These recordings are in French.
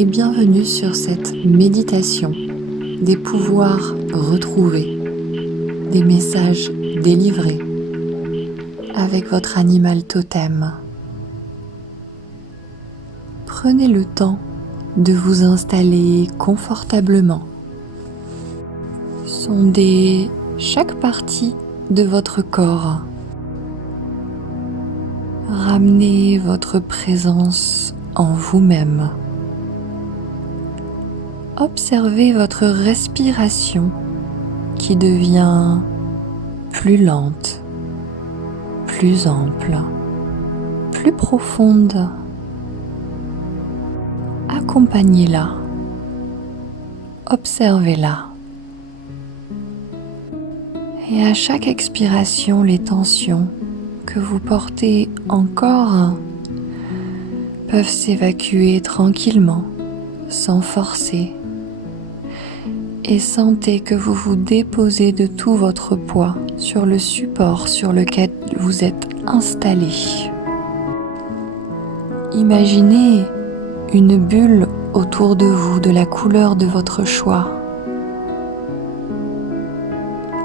et bienvenue sur cette méditation des pouvoirs retrouvés, des messages délivrés avec votre animal totem. Prenez le temps de vous installer confortablement. Sondez chaque partie de votre corps. Ramenez votre présence en vous-même. Observez votre respiration qui devient plus lente, plus ample, plus profonde. Accompagnez-la, observez-la. Et à chaque expiration, les tensions que vous portez encore peuvent s'évacuer tranquillement, sans forcer. Et sentez que vous vous déposez de tout votre poids sur le support sur lequel vous êtes installé. Imaginez une bulle autour de vous de la couleur de votre choix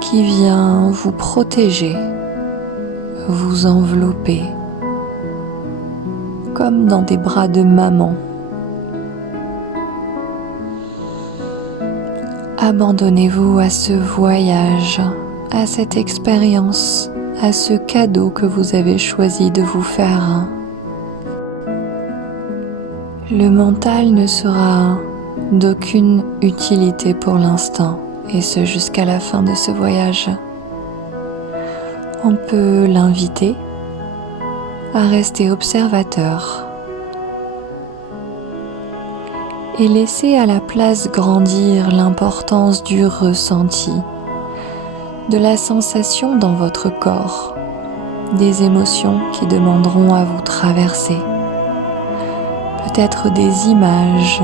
qui vient vous protéger, vous envelopper comme dans des bras de maman. Abandonnez-vous à ce voyage, à cette expérience, à ce cadeau que vous avez choisi de vous faire. Le mental ne sera d'aucune utilité pour l'instant, et ce jusqu'à la fin de ce voyage. On peut l'inviter à rester observateur et laisser à la place grandir l'importance du ressenti, de la sensation dans votre corps, des émotions qui demanderont à vous traverser, peut-être des images,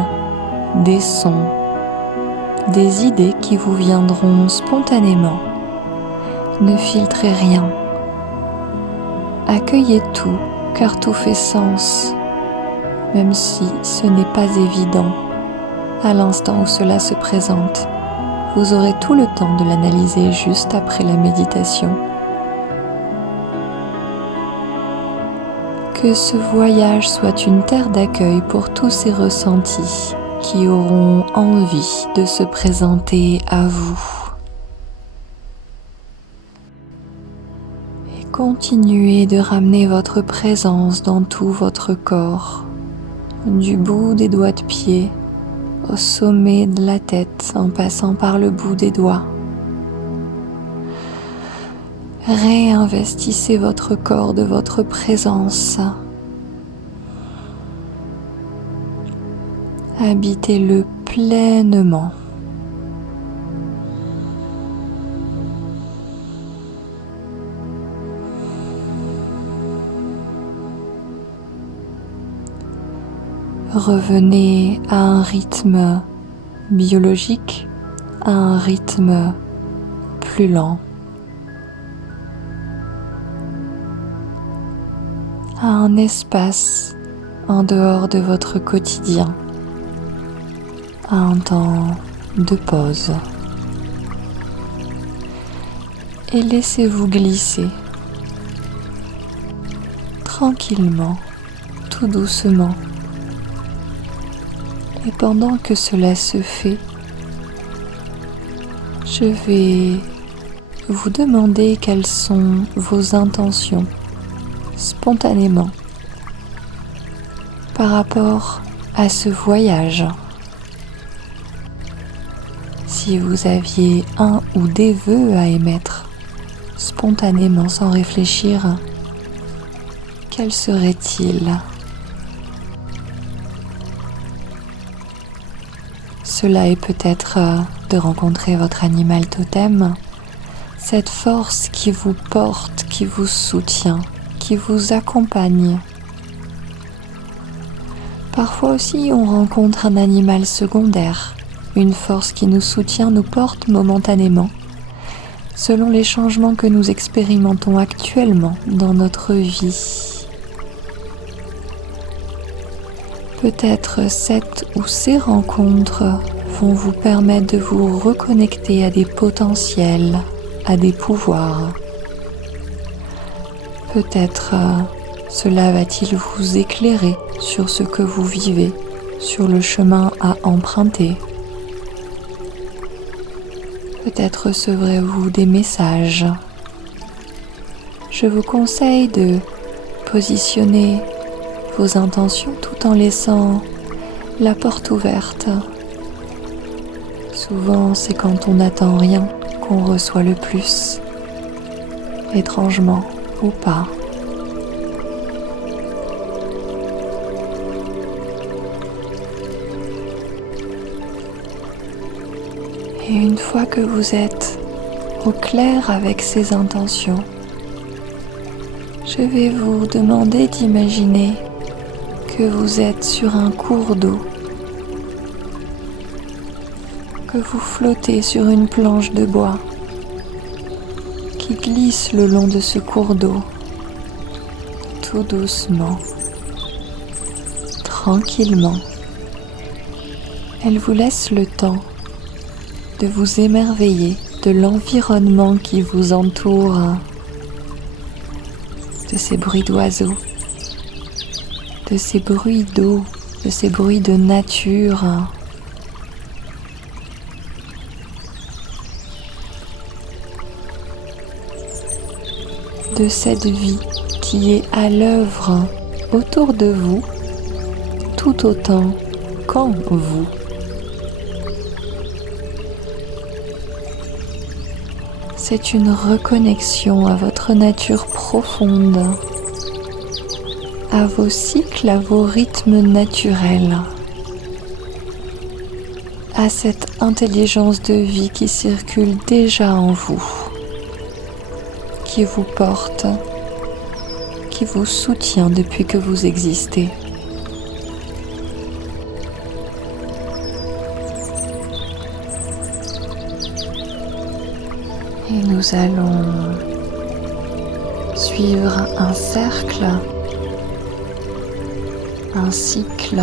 des sons, des idées qui vous viendront spontanément. Ne filtrez rien. Accueillez tout, car tout fait sens, même si ce n'est pas évident à l'instant où cela se présente. Vous aurez tout le temps de l'analyser juste après la méditation. Que ce voyage soit une terre d'accueil pour tous ces ressentis qui auront envie de se présenter à vous. Et continuez de ramener votre présence dans tout votre corps, du bout des doigts de pied au sommet de la tête en passant par le bout des doigts. Réinvestissez votre corps de votre présence. Habitez-le pleinement. Revenez à un rythme biologique, à un rythme plus lent, à un espace en dehors de votre quotidien, à un temps de pause. Et laissez-vous glisser tranquillement, tout doucement. Et pendant que cela se fait, je vais vous demander quelles sont vos intentions spontanément par rapport à ce voyage. Si vous aviez un ou des vœux à émettre spontanément sans réfléchir, quels seraient-ils ? Cela est peut-être de rencontrer votre animal totem, cette force qui vous porte, qui vous soutient, qui vous accompagne. Parfois aussi, on rencontre un animal secondaire, une force qui nous soutient, nous porte momentanément, selon les changements que nous expérimentons actuellement dans notre vie. Peut-être cette ou ces rencontres vont vous permettre de vous reconnecter à des potentiels, à des pouvoirs. Peut-être cela va-t-il vous éclairer sur ce que vous vivez, sur le chemin à emprunter. Peut-être recevrez-vous des messages. Je vous conseille de positionner vos intentions tout en laissant la porte ouverte. Souvent, c'est quand on n'attend rien qu'on reçoit le plus, étrangement ou pas. Et une fois que vous êtes au clair avec ces intentions, je vais vous demander d'imaginer que vous êtes sur un cours d'eau, que vous flottez sur une planche de bois qui glisse le long de ce cours d'eau, tout doucement, tranquillement. Elle vous laisse le temps de vous émerveiller de l'environnement qui vous entoure, de ces bruits d'oiseaux, de ces bruits d'eau, de ces bruits de nature. De cette vie qui est à l'œuvre autour de vous, tout autant qu'en vous. C'est une reconnexion à votre nature profonde, à vos cycles, à vos rythmes naturels, à cette intelligence de vie qui circule déjà en vous, qui vous porte, qui vous soutient depuis que vous existez. Et nous allons suivre un cercle, un cycle,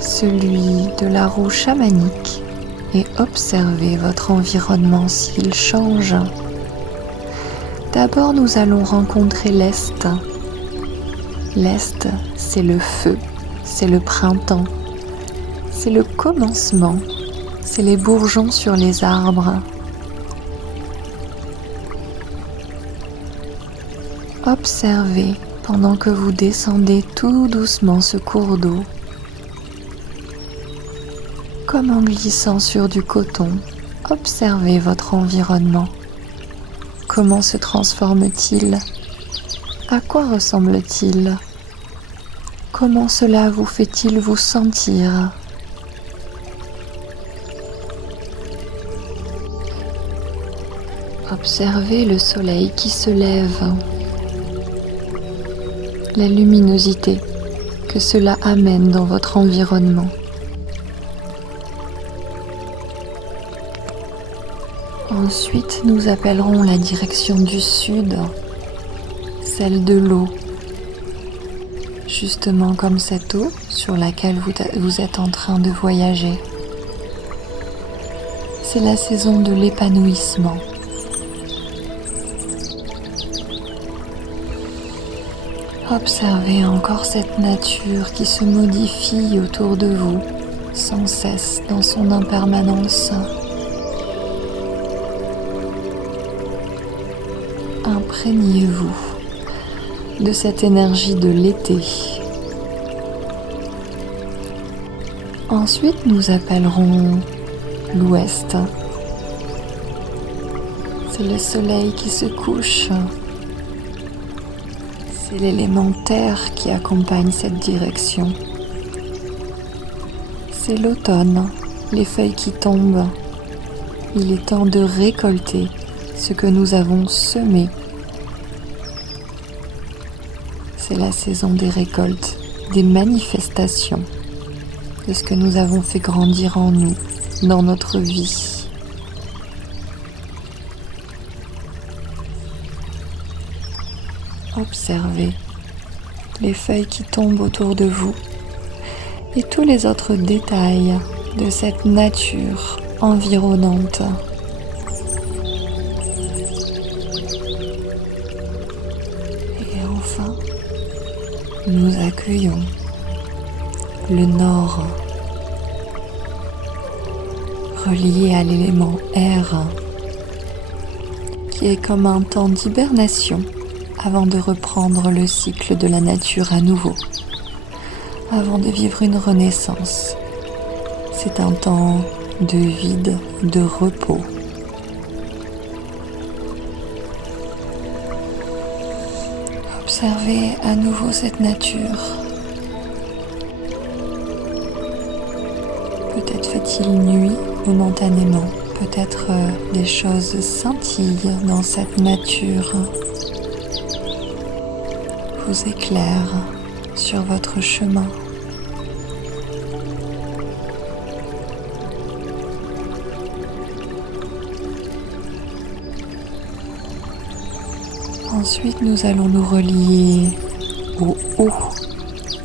celui de la roue chamanique, et observer votre environnement s'il change. D'abord, nous allons rencontrer l'Est. L'Est, c'est le feu, c'est le printemps, c'est le commencement. C'est les bourgeons sur les arbres. Observez pendant que vous descendez tout doucement ce cours d'eau, comme en glissant sur du coton. Observez votre environnement. Comment se transforme-t-il? À quoi ressemble-t-il? Comment cela vous fait-il vous sentir? Observez le soleil qui se lève, la luminosité que cela amène dans votre environnement. Ensuite, nous appellerons la direction du sud, celle de l'eau, justement comme cette eau sur laquelle vous êtes en train de voyager. C'est la saison de l'épanouissement. Observez encore cette nature qui se modifie autour de vous, sans cesse dans son impermanence. Imprégnez-vous de cette énergie de l'été. Ensuite, nous appellerons l'ouest. C'est le soleil qui se couche. C'est l'élément terre qui accompagne cette direction. C'est l'automne, les feuilles qui tombent. Il est temps de récolter ce que nous avons semé. C'est la saison des récoltes, des manifestations de ce que nous avons fait grandir en nous, dans notre vie. Observez les feuilles qui tombent autour de vous et tous les autres détails de cette nature environnante. Et enfin, nous accueillons le nord, relié à l'élément air, qui est comme un temps d'hibernation avant de reprendre le cycle de la nature à nouveau, avant de vivre une renaissance. C'est un temps de vide, de repos. Observez à nouveau cette nature. Peut-être fait-il nuit momentanément, peut-être des choses scintillent dans cette nature, vous éclairent sur votre chemin. Ensuite, nous allons nous relier au haut,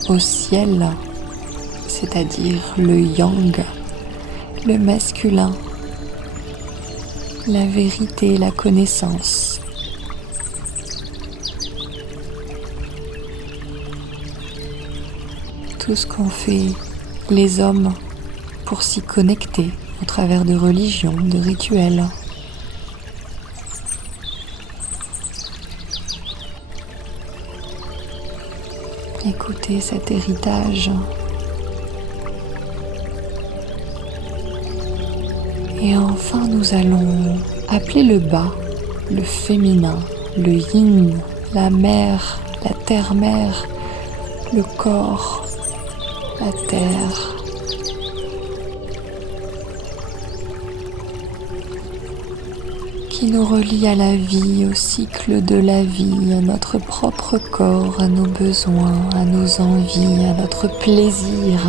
au ciel, c'est-à-dire le yang, le masculin, la vérité, la connaissance. Tout ce qu'ont fait les hommes pour s'y connecter au travers de religions, de rituels. Écoutez cet héritage. Et enfin, nous allons appeler le bas, le féminin, le yin, la mer, la terre-mère, le corps, la terre. Qui nous relie à la vie, au cycle de la vie, à notre propre corps, à nos besoins, à nos envies, à notre plaisir.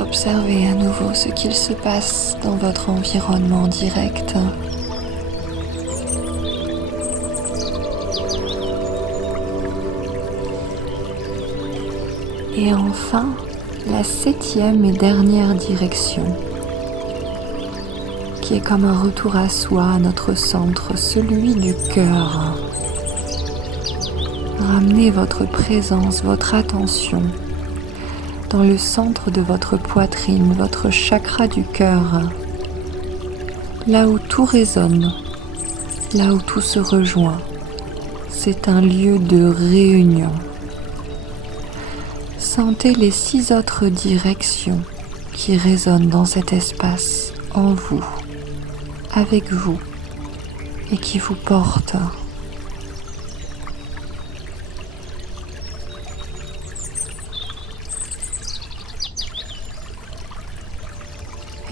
Observez à nouveau ce qu'il se passe dans votre environnement direct. Et enfin, la 7e et dernière direction, qui est comme un retour à soi, à notre centre, celui du cœur. Ramenez votre présence, votre attention dans le centre de votre poitrine, votre chakra du cœur, là où tout résonne, là où tout se rejoint. C'est un lieu de réunion. Sentez les 6 autres directions qui résonnent dans cet espace, en vous, avec vous, et qui vous portent.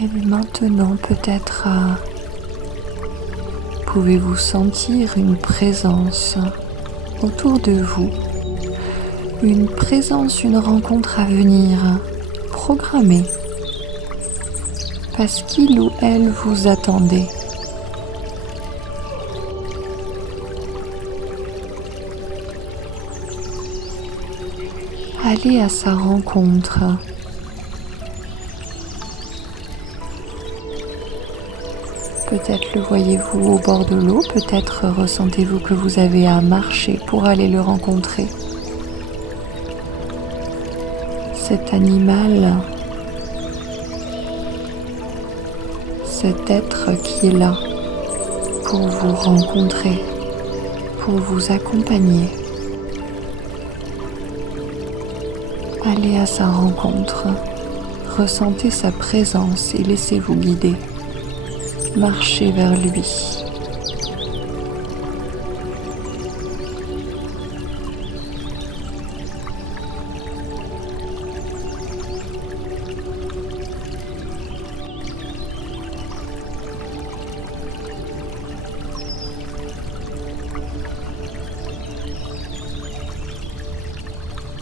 Et maintenant, peut-être pouvez-vous sentir une présence autour de vous, une présence, une rencontre à venir, programmée, parce qu'il ou elle vous attendait. Allez à sa rencontre. Peut-être le voyez-vous au bord de l'eau, peut-être ressentez-vous que vous avez à marcher pour aller le rencontrer. Cet animal, cet être qui est là pour vous rencontrer, pour vous accompagner. Allez à sa rencontre, ressentez sa présence et laissez-vous guider. Marchez vers lui.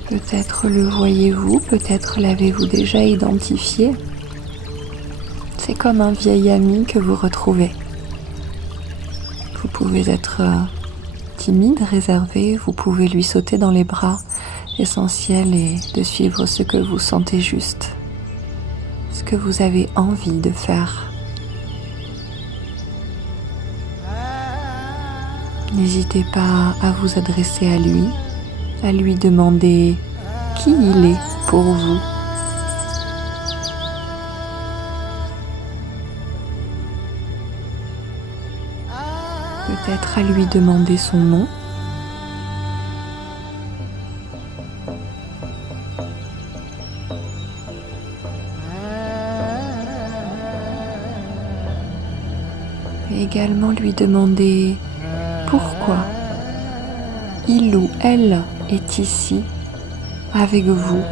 Peut-être le voyez-vous, peut-être l'avez-vous déjà identifié. C'est comme un vieil ami que vous retrouvez. Vous pouvez être timide, réservé, vous pouvez lui sauter dans les bras. L'essentiel est de suivre ce que vous sentez juste, ce que vous avez envie de faire. N'hésitez pas à vous adresser à lui demander qui il est pour vous. Peut-être à lui demander son nom. Et également lui demander pourquoi il ou elle est ici avec vous.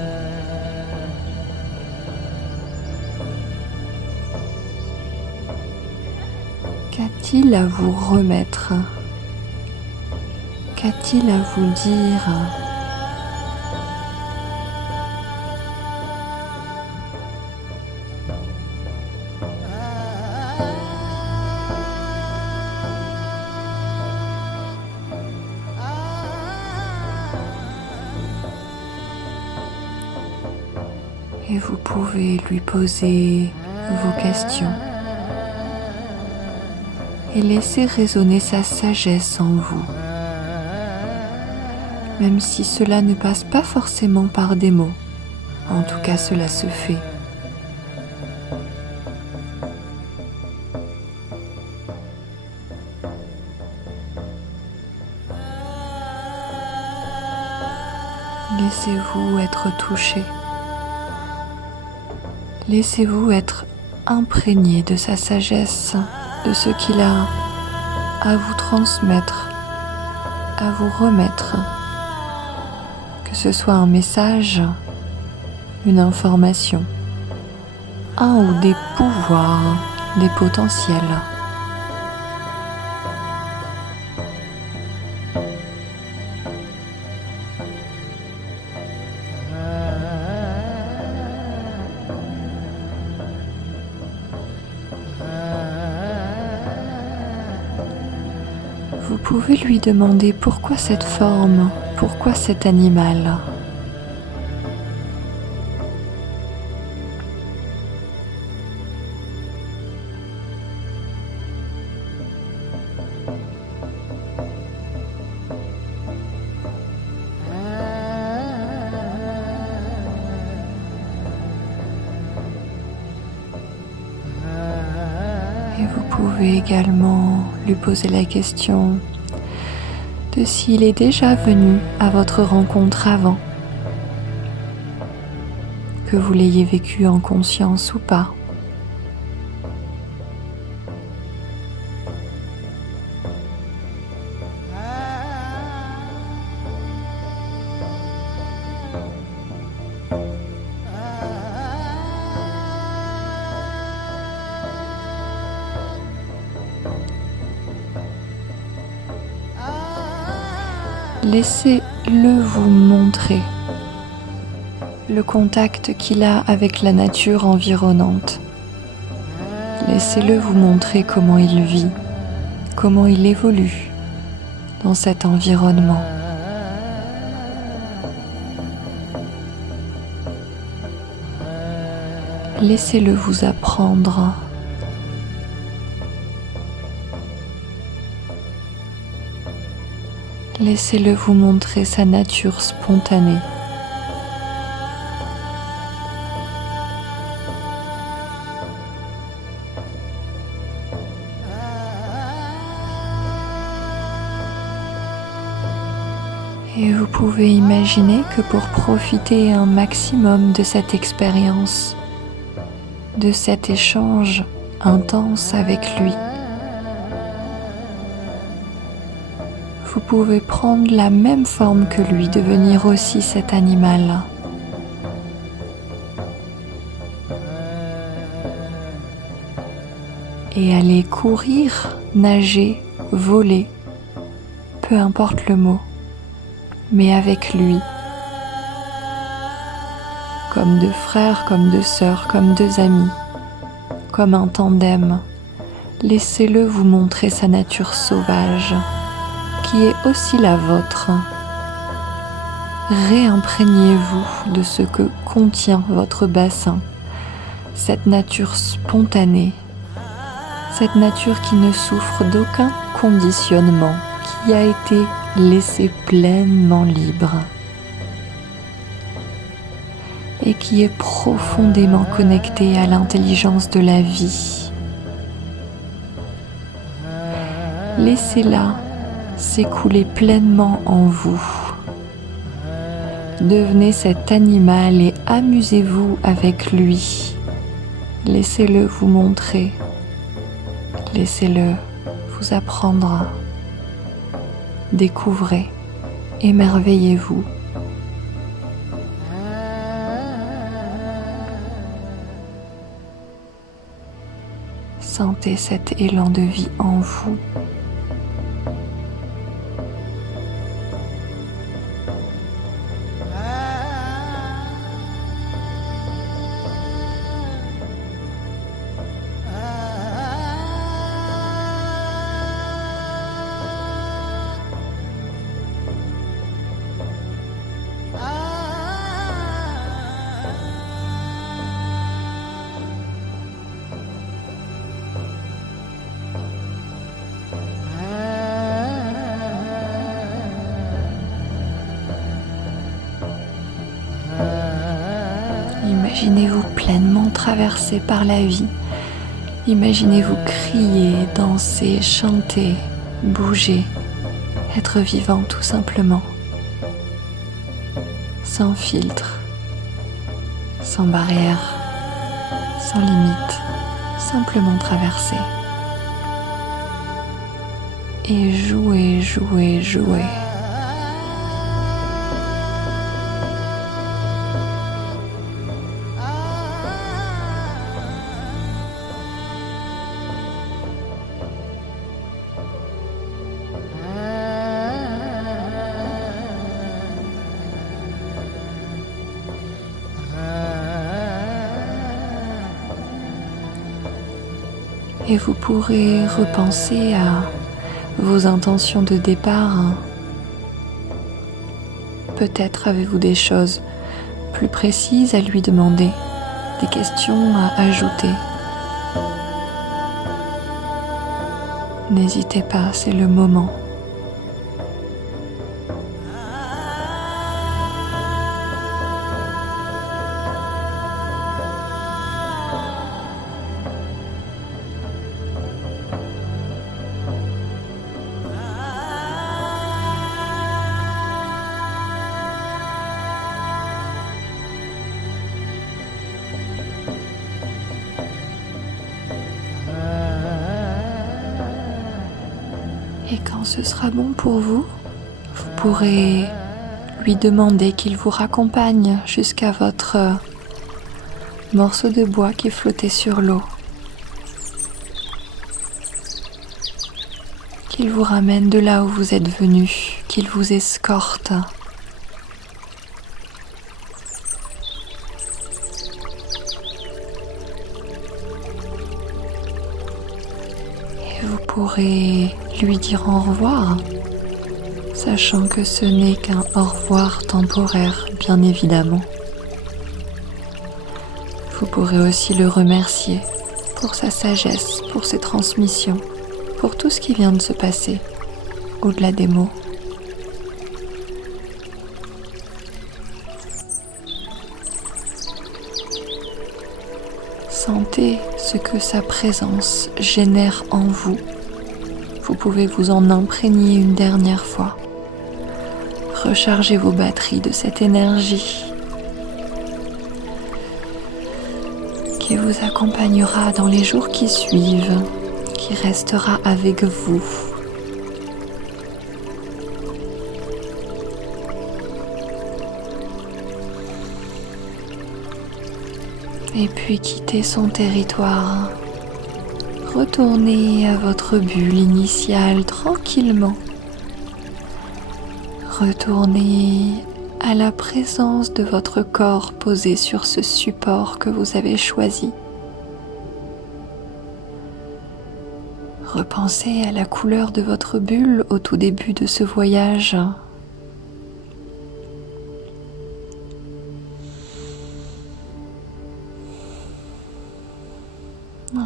Qu'a-t-il à vous remettre? Qu'a-t-il à vous dire? Et vous pouvez lui poser vos questions et laisser résonner sa sagesse en vous, même si cela ne passe pas forcément par des mots. En tout cas, cela se fait. Laissez-vous être touché. Laissez-vous être imprégné de sa sagesse, de ce qu'il a à vous transmettre, à vous remettre. Que ce soit un message, une information, un ou des pouvoirs, des potentiels. Vous pouvez lui demander pourquoi cette forme, pourquoi cet animal. Et vous pouvez également lui poser la question de s'il est déjà venu à votre rencontre avant, que vous l'ayez vécu en conscience ou pas. Laissez-le vous montrer le contact qu'il a avec la nature environnante. Laissez-le vous montrer comment il vit, comment il évolue dans cet environnement. Laissez-le vous apprendre. Laissez-le vous montrer sa nature spontanée. Et vous pouvez imaginer que pour profiter un maximum de cette expérience, de cet échange intense avec lui, vous pouvez prendre la même forme que lui, devenir aussi cet animal. Et aller courir, nager, voler, peu importe le mot, mais avec lui. Comme deux frères, comme deux sœurs, comme deux amis, comme un tandem. Laissez-le vous montrer sa nature sauvage, qui est aussi la vôtre. Réimprégnez-vous de ce que contient votre bassin, cette nature spontanée, cette nature qui ne souffre d'aucun conditionnement, qui a été laissée pleinement libre et qui est profondément connectée à l'intelligence de la vie. Laissez-la s'écouler pleinement en vous. Devenez cet animal et amusez-vous avec lui. Laissez-le vous montrer. Laissez-le vous apprendre. Découvrez, émerveillez-vous. Sentez cet élan de vie en vous. Imaginez-vous pleinement traversé par la vie. Imaginez-vous crier, danser, chanter, bouger, être vivant tout simplement. Sans filtre, sans barrière, sans limite, simplement traverser. Et jouer, jouer, jouer. Et vous pourrez repenser à vos intentions de départ. Peut-être avez-vous des choses plus précises à lui demander, des questions à ajouter. N'hésitez pas, c'est le moment. Et quand ce sera bon pour vous, vous pourrez lui demander qu'il vous raccompagne jusqu'à votre morceau de bois qui flottait sur l'eau. Qu'il vous ramène de là où vous êtes venu, qu'il vous escorte. Et vous pourrez lui dire au revoir, sachant que ce n'est qu'un au revoir temporaire, bien évidemment. Vous pourrez aussi le remercier pour sa sagesse, pour ses transmissions, pour tout ce qui vient de se passer, au-delà des mots. Sentez ce que sa présence génère en vous. Vous pouvez vous en imprégner une dernière fois. Rechargez vos batteries de cette énergie qui vous accompagnera dans les jours qui suivent, qui restera avec vous. Et puis quittez son territoire. Retournez à votre bulle initiale tranquillement. Retournez à la présence de votre corps posé sur ce support que vous avez choisi. Repensez à la couleur de votre bulle au tout début de ce voyage.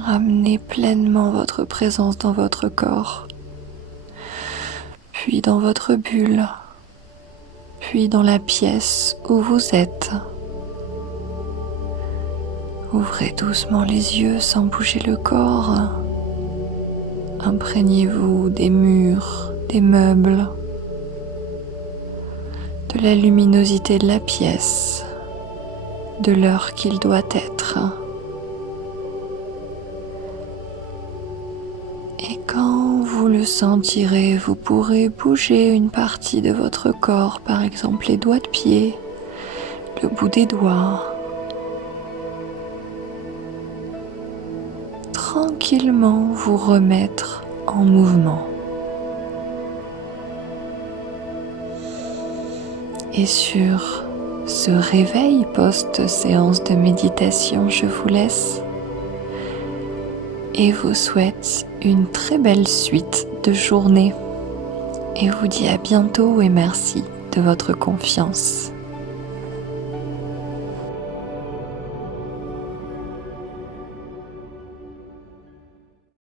Ramenez pleinement votre présence dans votre corps, puis dans votre bulle, puis dans la pièce où vous êtes. Ouvrez doucement les yeux sans bouger le corps. Imprégnez-vous des murs, des meubles, de la luminosité de la pièce, de l'heure qu'il doit être. Et quand vous le sentirez, vous pourrez bouger une partie de votre corps, par exemple les doigts de pied, le bout des doigts. Tranquillement vous remettre en mouvement. Et sur ce réveil post-séance de méditation, je vous laisse et vous souhaite une très belle suite de journée et vous dis à bientôt et merci de votre confiance.